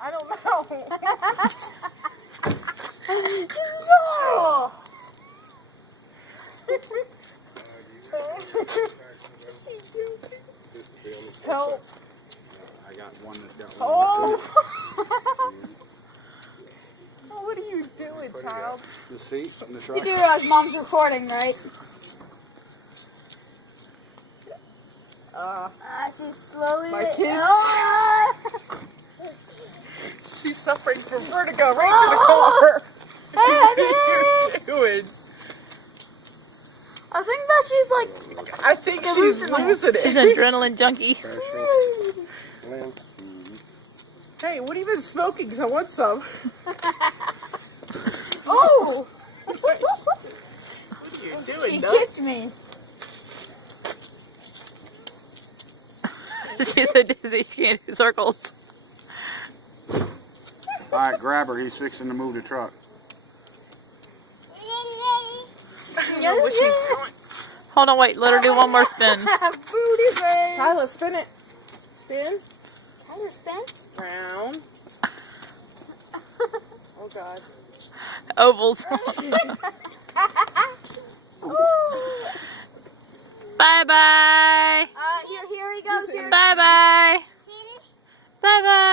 I don't know. So. Help. I got one that got one. Oh. Oh, what are you doing, child? The seat in the You truck. do realize Mom's recording, right? She's slowly. My kids. Oh. She's suffering from vertigo right to the car. What are you doing? I think that she's like. I think she's Delusional. losing She's an it. adrenaline junkie. Land. Hey, what have you been smoking? 'Cause I want some. Oh! What are you doing, She Nut? kicked me. She's so dizzy she can't do circles. Alright, grab her. He's fixing to move the truck. I don't know what she's doing. Hold on, wait. Let her do one more spin. Booty race. Tyler, spin it. Spin. Tyler, spin. Round. Oh, God. Ovals. Bye bye. Here he goes. Here. Bye bye. Bye bye.